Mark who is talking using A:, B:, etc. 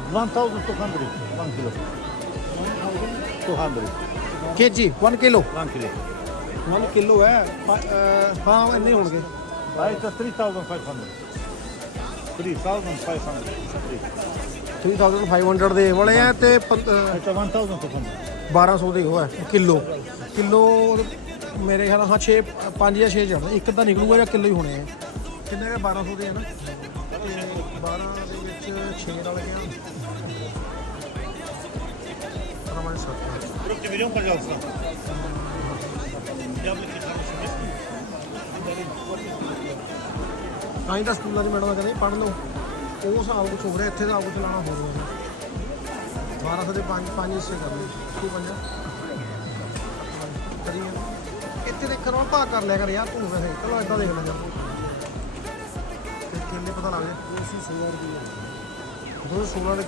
A: 1,200, 1 kilo. 200.
B: kg 1 kilo
A: 1 kilo.
B: 1 kilo ਹੈ ਹਾਂ ਇੰਨੇ ਹੋਣਗੇ
A: It's 3,500. 3,500.
B: 3500 ਦੇ ਵਾਲੇ ਆ ਤੇ
A: It's 1,200.
B: 1200 ਦੇ ਉਹ ਹੈ ਕਿਲੋ ਮੇਰੇ ਖਿਆਲ ਨਾਲ ਹਾਂ 6 5 ਜਾਂ 6 ਚੜਦਾ ਇੱਕ ਤਾਂ ਨਿਕਲੂਗਾ ਜਾਂ ਕਿਲੋ ਹੀ ਹੋਣੇ ਆ ਕਿੰਨੇ ਦਾ 1200 ਦੇ ਹੈ ਨਾ ਤੇ 12 ਦੇ ਵਿੱਚ 6 ਰਲ ਗਿਆ ਪਰਮਾਨ ਸੱਤ
A: Пробки берем, пожалуйста.
B: ਤਾਂ ਹੀ ਤਾਂ ਸਕੂਲਾਂ 'ਚ ਮੈਡਮ ਕਹਿੰਦੇ ਪੜ੍ਹ ਲਓ ਉਹ ਹਿਸਾਬ ਕੁਛ ਹੋ ਰਿਹਾ ਇੱਥੇ ਦਾ ਕੁਛ ਲਾਣਾ ਹੋ ਰਿਹਾ 1200 ਦੇ 5 ਹਿੱਸੇ ਕਰ ਲਓ ਤੂੰ ਪੰਜਾ ਕਰੀ ਇੱਥੇ ਦੇਖਣ ਵਾਲਾ ਭਾਅ ਕਰ ਲਿਆ ਕਰ ਯਾਰ ਤੂੰ ਵੈਸੇ ਚਲੋ ਇਦਾਂ ਦੇਖ ਲੈ ਜਾ ਤੇ ਕਿੰਨੇ ਪਤਾ ਲੱਗ ਜਾਏ 216 ਰੁਪਏ 216